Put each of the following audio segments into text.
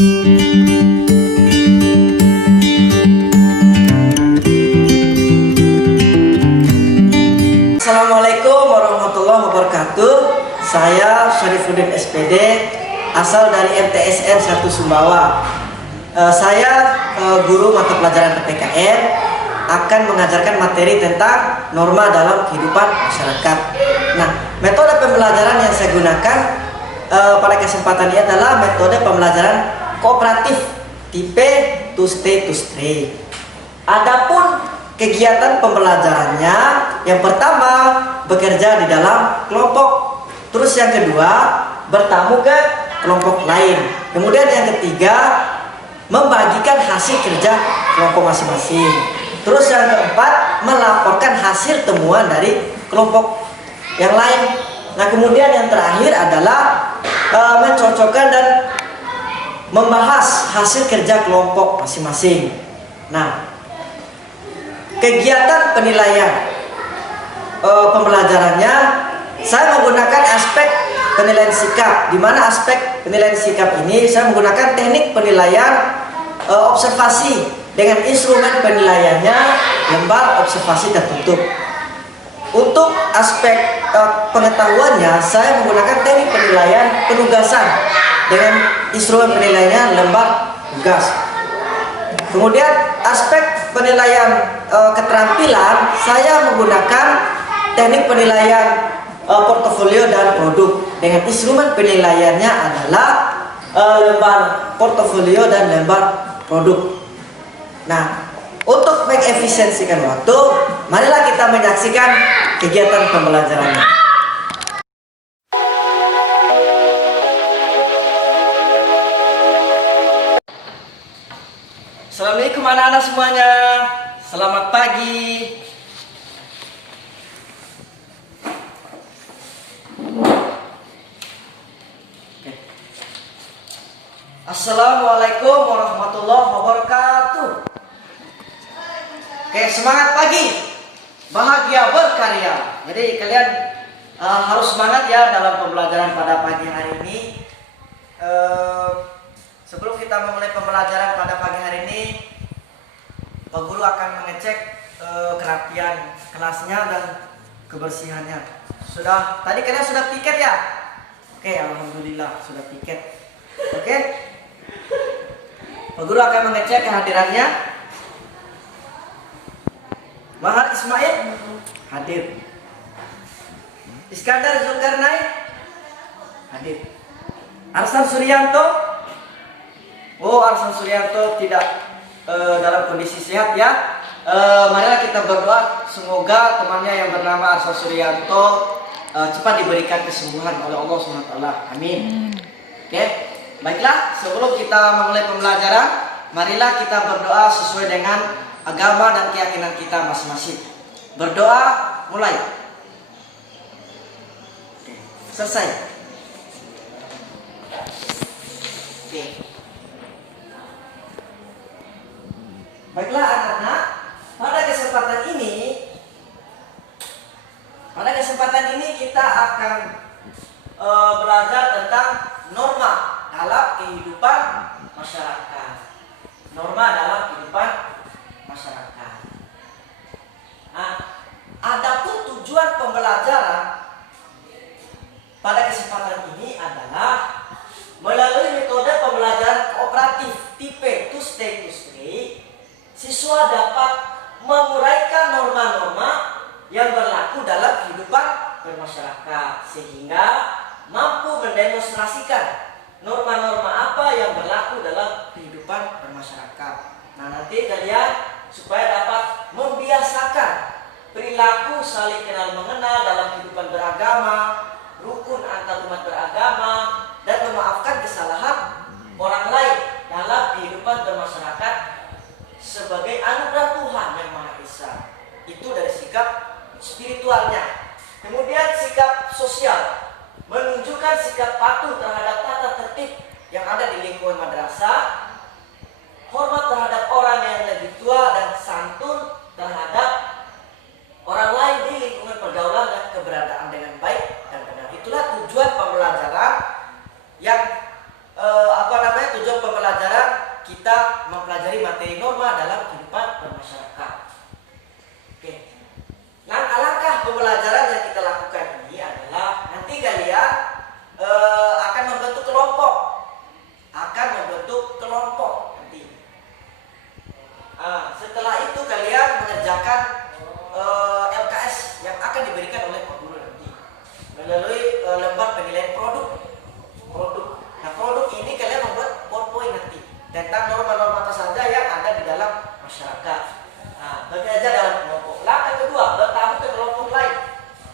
Assalamualaikum warahmatullahi wabarakatuh. Saya Syarifuddin SPD, asal dari MTSN 1 Sumbawa. Saya guru mata pelajaran PPKN, akan mengajarkan materi tentang norma dalam kehidupan masyarakat. Nah, metode pembelajaran yang saya gunakan pada kesempatan ini adalah metode pembelajaran kooperatif tipe to stay. Adapun kegiatan pembelajarannya, yang pertama bekerja di dalam kelompok, terus yang kedua bertamu ke kelompok lain, kemudian yang ketiga membagikan hasil kerja kelompok masing-masing, terus yang keempat melaporkan hasil temuan dari kelompok yang lain. Nah, kemudian yang terakhir adalah mencocokkan dan membahas hasil kerja kelompok masing-masing. Nah, kegiatan penilaian pembelajarannya, saya menggunakan aspek penilaian sikap, di mana aspek penilaian sikap ini saya menggunakan teknik penilaian observasi dengan instrumen penilaiannya lembar observasi tertutup. Untuk aspek pengetahuannya, saya menggunakan teknik penilaian penugasan dengan instrumen penilaiannya lembar tugas. Kemudian aspek penilaian keterampilan, saya menggunakan teknik penilaian portofolio dan produk dengan instrumen penilaiannya adalah lembar portofolio dan lembar produk. Nah, untuk mengefisiensikan waktu, marilah kita menyaksikan kegiatan pembelajarannya. Assalamualaikum anak-anak semuanya. Selamat pagi. Assalamualaikum warahmatullahi wabarakatuh. Oke, semangat pagi, bahagia berkarya. Jadi kalian harus semangat ya dalam pembelajaran pada pagi hari ini. Sebelum kita memulai pembelajaran pada pagi hari ini, Pak Guru akan mengecek kerapian kelasnya dan kebersihannya. Tadi kalian sudah piket ya? Oke, alhamdulillah sudah piket. Oke, Pak Guru akan mengecek kehadirannya. Mahar Ismail hadir. Iskandar Zulkarnain hadir. Arsan Suryanto, Arsan Suryanto tidak dalam kondisi sehat ya. Marilah kita berdoa semoga temannya yang bernama Arsan Suryanto cepat diberikan kesembuhan oleh Allah SWT. Amin. Oke, baiklah, sebelum kita memulai pembelajaran, marilah kita berdoa sesuai dengan agama dan keyakinan kita masing-masing. Berdoa, mulai. Oke, selesai. Oke. Baiklah anak-anak, pada kesempatan ini kita akan belajar tentang norma dalam kehidupan masyarakat. Norma dalam kehidupan masyarakat. Nah, adapun tujuan pembelajaran pada kesempatan ini adalah melalui metode pembelajaran kooperatif tipe to stay, siswa dapat menguraikan norma-norma yang berlaku dalam kehidupan bermasyarakat sehingga mampu mendemonstrasikan norma-norma apa yang berlaku dalam kehidupan bermasyarakat. Nah, nanti kalian supaya dapat membiasakan perilaku saling kenal mengenal dalam kehidupan beragama, rukun antar umat beragama, dan memaafkan kesalahan orang lain dalam kehidupan bermasyarakat sebagai anugerah Tuhan yang Maha Esa. Itu dari sikap spiritualnya. Kemudian sikap sosial, menunjukkan sikap patuh terhadap tata tertib yang ada di lingkungan madrasah, hormat terhadap orang yang lebih tua dan santun terhadap orang lain di lingkungan pergaulan dan keberadaan dengan baik dan benar. Itulah tujuan pembelajaran yang kita mempelajari materi norma dalam kehidupan bermasyarakat. Oke. Nah, alangkah pembelajaran yang kita lakukan ini adalah nanti kalian akan membentuk kelompok, nanti. Setelah itu kalian mengerjakan LKS yang akan diberikan oleh Pak Guru nanti melalui lembar penilaian produk. Nah, produk ini kalian membuat PowerPoint nanti tentang norma-norma apa saja yang ada di dalam masyarakat. Nah, bagi aja dalam kelompok. Langkah kedua, bertamu ke kelompok lain.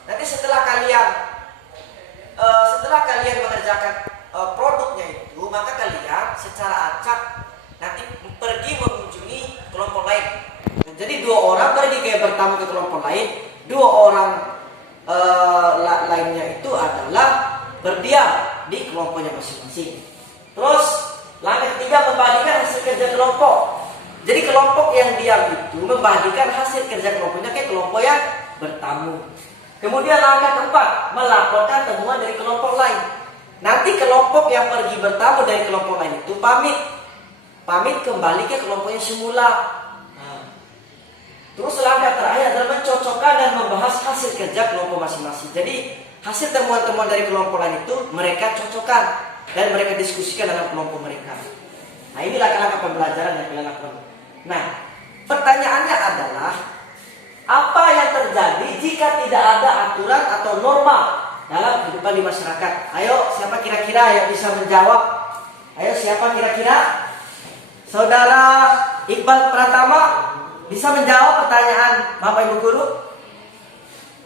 Nanti setelah kalian mengerjakan produknya itu, maka kalian secara acak nanti pergi mengunjungi kelompok lain. Nah, jadi 2 orang pergi bertamu ke kelompok lain, 2 orang lainnya itu adalah berdiam di kelompoknya masing-masing. Terus langkah ketiga, membagikan hasil kerja kelompok. Jadi kelompok yang diam itu membagikan hasil kerja kelompoknya ke kelompok yang bertamu. Kemudian langkah keempat, melaporkan temuan dari kelompok lain. Nanti kelompok yang pergi bertamu dari kelompok lain itu pamit kembali ke kelompoknya semula. Terus langkah terakhir adalah mencocokkan dan membahas hasil kerja kelompok masing-masing. Jadi hasil temuan-temuan dari kelompok lain itu mereka cocokkan dan mereka diskusikan dalam kelompok mereka. Nah, ini langkah-langkah pembelajaran yang kalian lakukan. Nah, pertanyaannya adalah apa yang terjadi jika tidak ada aturan atau norma dalam kehidupan di masyarakat? Ayo, siapa kira-kira yang bisa menjawab? Ayo, siapa kira-kira? Saudara Iqbal Pratama bisa menjawab pertanyaan Bapak Ibu Guru?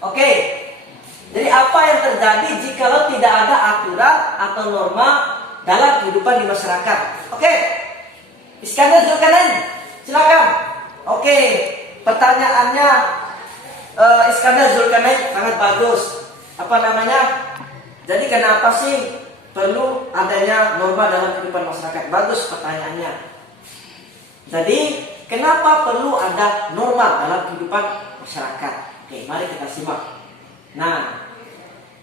Oke. Jadi apa yang terjadi jika tidak ada aturan atau norma dalam kehidupan di masyarakat? Oke. Iskandar Zulkarnain, silakan. Oke. Pertanyaannya Iskandar Zulkarnain sangat bagus. Apa namanya? Jadi kenapa sih perlu adanya norma dalam kehidupan masyarakat? Bagus pertanyaannya. Jadi kenapa perlu ada norma dalam kehidupan masyarakat? Oke, mari kita simak. Nah,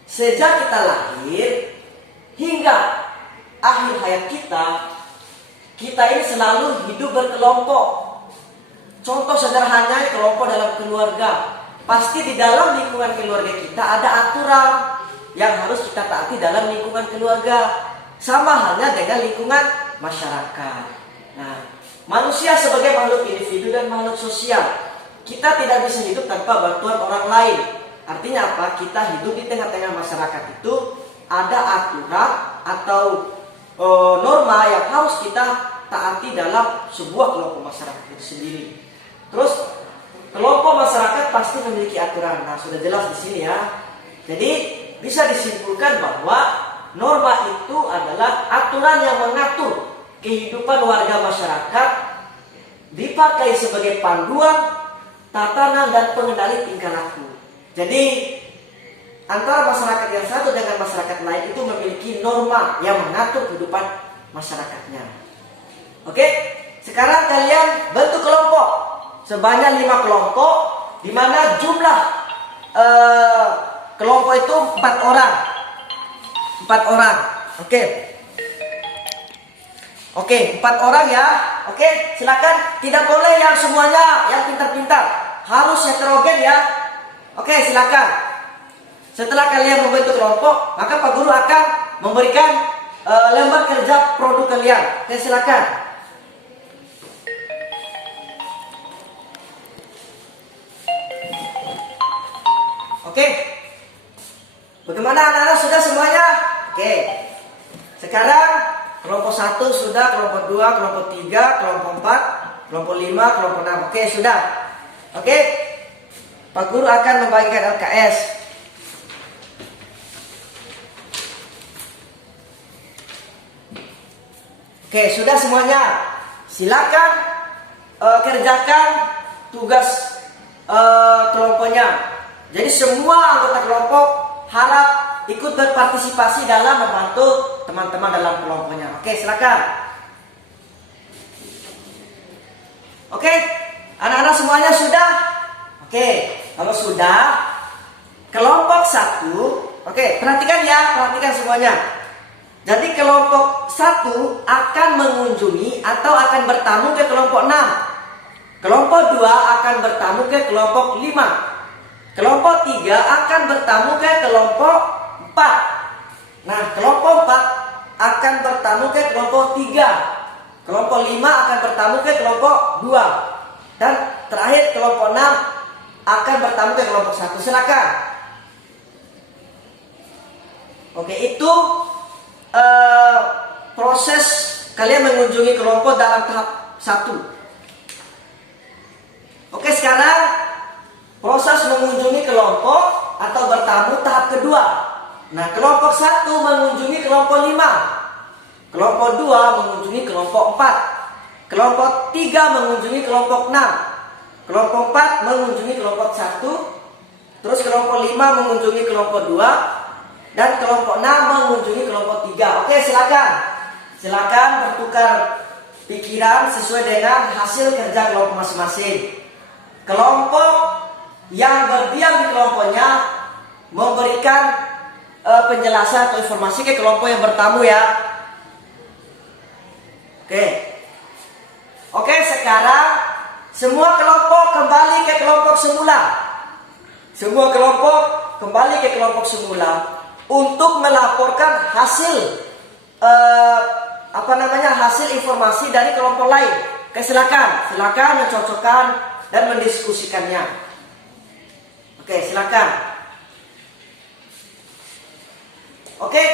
sejak kita lahir hingga akhir hayat kita ini selalu hidup berkelompok. Contoh sederhananya kelompok dalam keluarga. Pasti di dalam lingkungan keluarga kita ada aturan yang harus kita taati dalam lingkungan keluarga. Sama halnya dengan lingkungan masyarakat. Nah, manusia sebagai makhluk individu dan makhluk sosial, kita tidak bisa hidup tanpa bantuan orang lain. Artinya apa? Kita hidup di tengah-tengah masyarakat itu ada aturan atau norma yang harus kita taati dalam sebuah kelompok masyarakat itu sendiri. Terus kelompok masyarakat pasti memiliki aturan. Nah, sudah jelas di sini ya. Jadi bisa disimpulkan bahwa norma itu adalah aturan yang mengatur kehidupan warga masyarakat, dipakai sebagai panduan, tatanan dan pengendali tingkah laku. Jadi antara masyarakat yang satu dengan masyarakat lain itu memiliki norma yang mengatur kehidupan masyarakatnya. Oke, sekarang kalian bentuk kelompok sebanyak 5 kelompok, di mana jumlah kelompok itu 4 orang. 4 orang. Oke, 4 orang ya. Oke, silakan. Tidak boleh yang semuanya yang pintar-pintar. Harus heterogen ya. Oke, silakan. Setelah kalian membentuk kelompok, maka Pak Guru akan memberikan lembar kerja produk kalian. Oke, silakan. Oke. Bagaimana anak-anak, sudah semuanya? Oke. Sekarang kelompok 1 sudah, kelompok 2, kelompok 3, kelompok 4, kelompok 5, kelompok 6. Oke, sudah. Oke. Pak Guru akan membagikan LKS. Oke, sudah semuanya. Silakan kerjakan tugas kelompoknya. Jadi semua anggota kelompok harap ikut berpartisipasi dalam membantu teman-teman dalam kelompoknya. Oke, silakan. Oke, anak-anak semuanya sudah? Oke, kalau sudah, kelompok 1, oke, perhatikan ya, perhatikan semuanya. Jadi kelompok 1 akan mengunjungi atau akan bertamu ke kelompok 6. Kelompok 2 akan bertamu ke kelompok 5. Kelompok 3 akan bertamu ke kelompok 4. Nah, kelompok 4 akan bertamu ke kelompok 3. Kelompok 5 akan bertamu ke kelompok 2. Dan terakhir kelompok 6 akan bertamu ke kelompok 1. Silakan. Oke, itu proses kalian mengunjungi kelompok dalam tahap 1. Oke, sekarang proses mengunjungi kelompok atau bertamu tahap kedua. Nah, kelompok 1 mengunjungi kelompok 5. Kelompok 2 mengunjungi kelompok 4. Kelompok 3 mengunjungi kelompok 6. Kelompok 4 mengunjungi kelompok 1. Terus kelompok 5 mengunjungi kelompok 2. Dan kelompok 6 mengunjungi kelompok 3. Oke, silakan. Silakan bertukar pikiran sesuai dengan hasil kerja kelompok masing-masing. Kelompok yang berdiam di kelompoknya memberikan penjelasan atau informasi ke kelompok yang bertamu ya. Oke, sekarang semua kelompok kembali ke kelompok semula. Semua kelompok kembali ke kelompok semula untuk melaporkan hasil hasil informasi dari kelompok lain. Oke, silakan mencocokkan dan mendiskusikannya. Oke, silakan. Oke,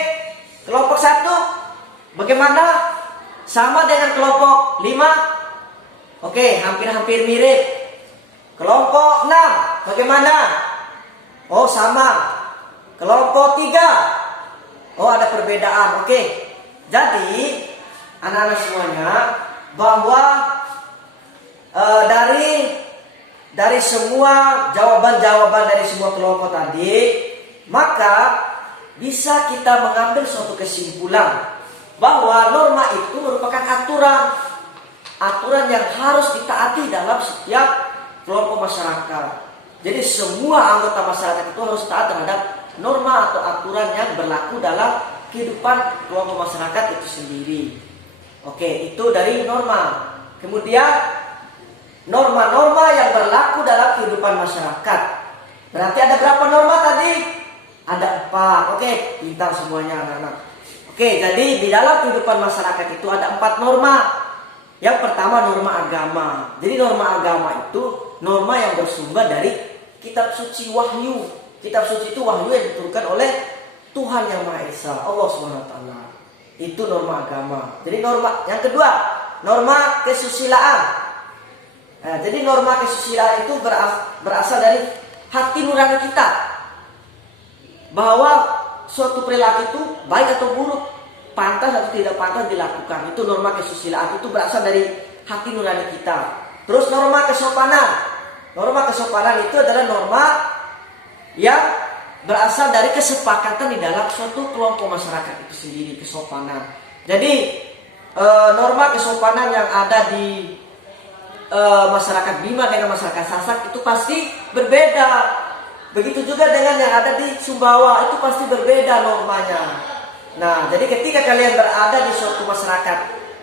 kelompok 1 bagaimana? Sama dengan kelompok 5? Oke, hampir-hampir mirip. Kelompok 6 bagaimana? Oh, sama. Kelompok 3, oh ada perbedaan. Oke, jadi anak-anak semuanya bahwa dari semua jawaban-jawaban dari semua kelompok tadi, maka bisa kita mengambil suatu kesimpulan bahwa norma itu merupakan aturan yang harus ditaati dalam setiap kelompok masyarakat. Jadi semua anggota masyarakat itu harus taat terhadap norma atau aturan yang berlaku dalam kehidupan kelompok masyarakat itu sendiri. Oke, itu dari norma. Kemudian norma-norma yang berlaku dalam kehidupan masyarakat. Berarti ada berapa norma tadi? Ada 4. Oke, pintar semuanya anak-anak. Oke, jadi di dalam kehidupan masyarakat itu ada 4 norma. Yang pertama norma agama. Jadi norma agama itu norma yang bersumber dari kitab suci Wahyu. Kitab suci itu wahyu yang diturunkan oleh Tuhan Yang Maha Esa, Allah SWT. Itu norma agama. Jadi norma yang kedua, norma kesusilaan. Nah, jadi norma kesusilaan itu berasal dari hati nurani kita. Bahwa suatu perilaku itu baik atau buruk, pantas atau tidak pantas dilakukan. Itu norma kesusilaan. Itu berasal dari hati nurani kita. Terus norma kesopanan. Norma kesopanan itu adalah norma yang berasal dari kesepakatan di dalam suatu kelompok masyarakat itu sendiri, kesopanan. Jadi norma kesopanan yang ada di masyarakat Bima dengan masyarakat Sasak itu pasti berbeda. Begitu juga dengan yang ada di Sumbawa, itu pasti berbeda normanya. Nah, jadi ketika kalian berada di suatu masyarakat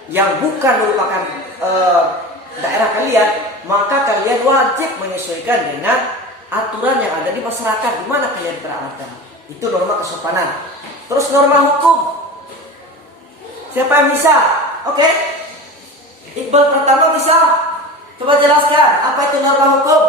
yang bukan merupakan daerah kalian, maka kalian wajib menyesuaikan dengan aturan yang ada di masyarakat di mana kalian berada. Itu norma kesopanan. Terus norma hukum. Siapa yang bisa? Oke. Iqbal pertama bisa. Coba jelaskan apa itu norma hukum.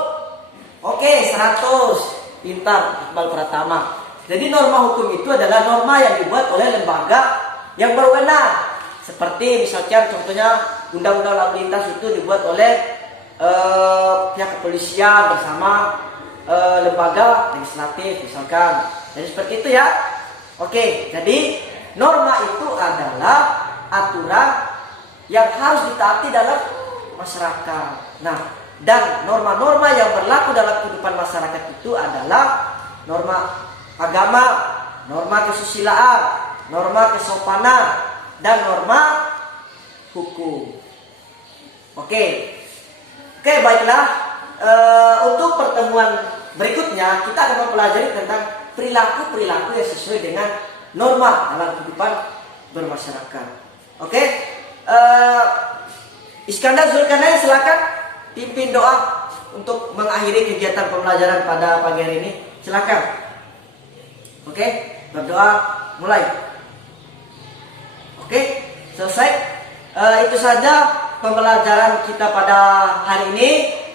Oke, 100. Pintar Iqbal pertama. Jadi norma hukum itu adalah norma yang dibuat oleh lembaga yang berwenang. Seperti misalkan contohnya undang-undang lalu lintas itu dibuat oleh pihak kepolisian bersama lembaga legislatif misalkan. Jadi seperti itu ya. Oke, jadi norma itu adalah aturan yang harus ditaati dalam masyarakat. Nah, dan norma-norma yang berlaku dalam kehidupan masyarakat itu adalah norma agama, norma kesusilaan, norma kesopanan, dan norma hukum. Oke, baiklah. Untuk pertemuan berikutnya kita akan mempelajari tentang perilaku-perilaku yang sesuai dengan norma dalam kehidupan bermasyarakat. Oke, Iskandar Zulkarnain, silakan pimpin doa untuk mengakhiri kegiatan pembelajaran pada pagi hari ini. Silakan. Oke, berdoa mulai. Oke, selesai. Itu saja pembelajaran kita pada hari ini.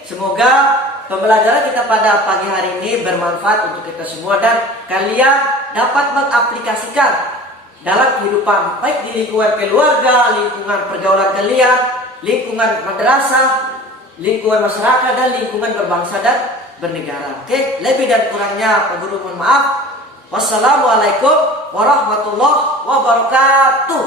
Semoga pembelajaran kita pada pagi hari ini bermanfaat untuk kita semua dan kalian dapat mengaplikasikan dalam kehidupan, baik di lingkungan keluarga, lingkungan pergaulan kalian, lingkungan madrasah, lingkungan masyarakat, dan lingkungan berbangsa dan bernegara. Oke, lebih dan kurangnya Pak Guru mohon maaf. Wassalamualaikum warahmatullahi wabarakatuh.